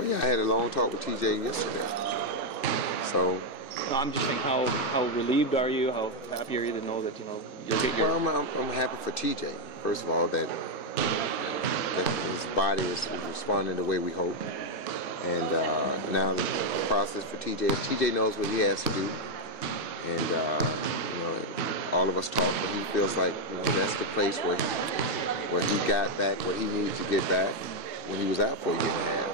Well, yeah, I had a long talk with TJ yesterday. So. No, I'm just saying, how relieved are you? How happy are you to know that you're getting your... Well, I'm happy for TJ. First of all, that his body is responding the way we hope, and now the process for TJ knows what he has to do, and all of us talk, but he feels like that's the place where he got back what he needed to get back when he was out for a year and a half.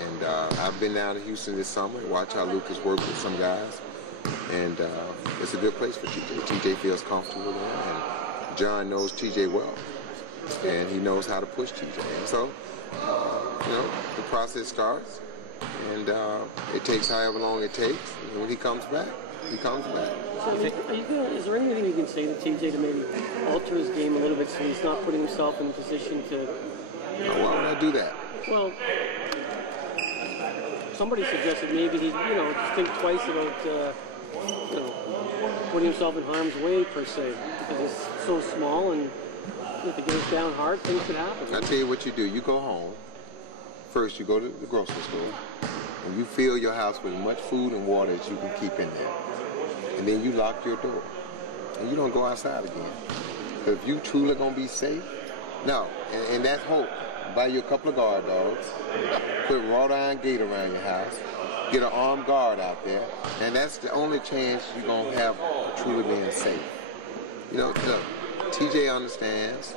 And I've been down to Houston this summer and watch how Lucas worked with some guys. And it's a good place for TJ. TJ feels comfortable there, and John knows TJ well, and he knows how to push TJ. And so, the process starts, and it takes however long it takes. And when he comes back, he comes back. So is there anything you can say to TJ to maybe alter his game a little bit so he's not putting himself in a position to... Why would I do that? Well, somebody suggested maybe he, think twice about... putting himself in harm's way, per se, because it's so small, and if it goes down hard, things could happen. I tell you what you do. You go home. First, you go to the grocery store, and you fill your house with as much food and water as you can keep in there. And then you lock your door, and you don't go outside again. Because if you truly going to be safe, no, and that's hope. Buy you a couple of guard dogs, put a wrought iron gate around your house, get an armed guard out there, and that's the only chance you're going to have of truly being safe. Look, TJ understands,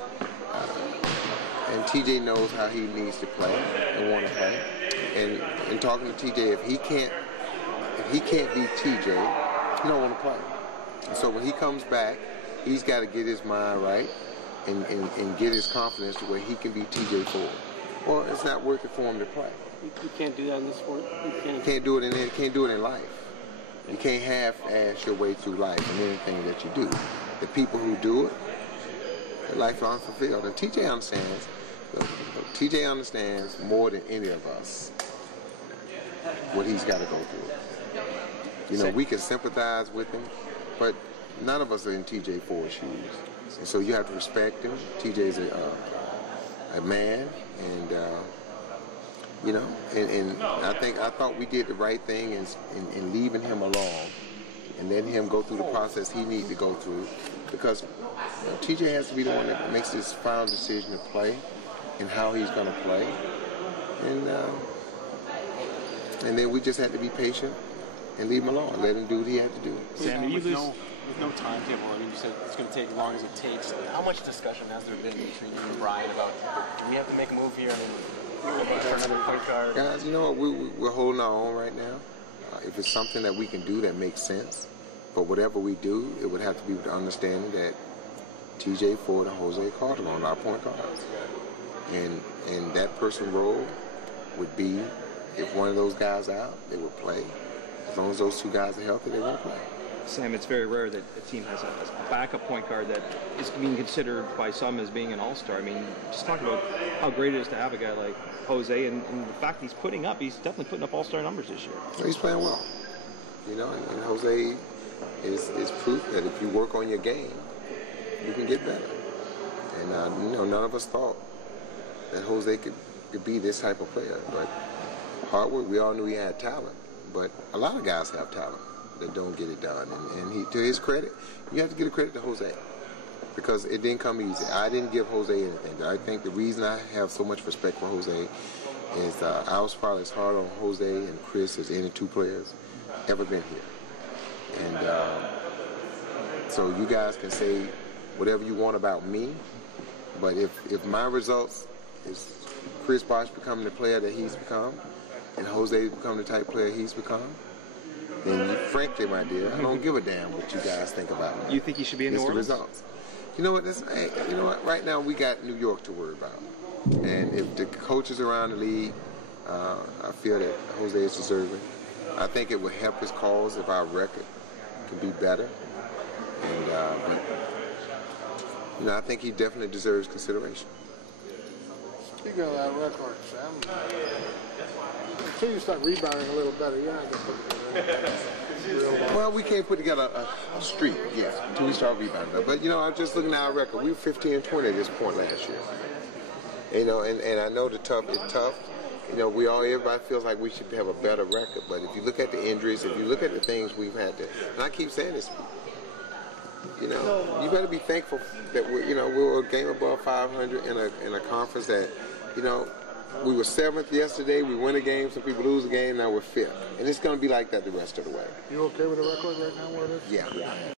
and TJ knows how he needs to play and want to play. And in talking to TJ, if he can't be TJ, he don't want to play. And so when he comes back, he's got to get his mind right and get his confidence to where he can be TJ Ford. Or it's not worth it for him to play. You can't do that in this sport. You can't do it in can't do it in life. You can't half-ass your way through life in anything that you do. The people who do it, their life is unfulfilled. And TJ understands. TJ understands more than any of us what he's got to go through. We can sympathize with him, but none of us are in TJ Ford's shoes. And so you have to respect him. TJ's a man, and and I thought we did the right thing in leaving him alone and letting him go through the process he needs to go through, because TJ has to be the one that makes this final decision to play and how he's going to play, and then we just had to be patient and leave him alone, let him do what he had to do. Sam, with no timetable, you said it's going to take as long as it takes. How much discussion has there been between you and Brian about, do we have to make a move here? For another point guard? Guys, we're holding our own right now. If it's something that we can do that makes sense, but whatever we do, it would have to be with the understanding that TJ Ford and Jose Carter are our point guards. And that person's role would be, if one of those guys out, they would play. As long as those two guys are healthy, they won't play. Sam, it's very rare that a team has a backup point guard that is being considered by some as being an all-star. I mean, just talk about how great it is to have a guy like Jose, and the fact he's definitely putting up all-star numbers this year. He's playing well. And Jose is proof that if you work on your game, you can get better. And, none of us thought that Jose could be this type of player. But hard work, we all knew he had talent. But a lot of guys have talent that don't get it done. And he, to his credit, you have to give credit to Jose, because it didn't come easy. I didn't give Jose anything. I think the reason I have so much respect for Jose is I was probably as hard on Jose and Chris as any two players ever been here. And so you guys can say whatever you want about me, but if my results is Chris Bosh becoming the player that he's become, and Jose becoming the type of player he's become, then frankly, my dear, I don't give a damn what you guys think about me. You think he should be in New Orleans? The results. You know what? Right now we got New York to worry about, and if the coaches around the league, I feel that Jose is deserving. I think it would help his cause if our record can be better, and but I think he definitely deserves consideration. Speaking of that record, Sam, until you start rebounding a little better, you're not going to Well, we can't put together a streak, yes, until we start rebounding. But, I'm just looking at our record. We were 15-20 at this point last year. And I know it's tough. you know, everybody feels like we should have a better record. But if you look at the injuries, if you look at the things we've had to, and I keep saying this, you know, you better be thankful that we're a game above 500 in a conference that, you know, we were 7th yesterday. We win a game, some people lose a game. Now we're 5th, and it's going to be like that the rest of the way. You okay with the record right now? Where it is? Yeah.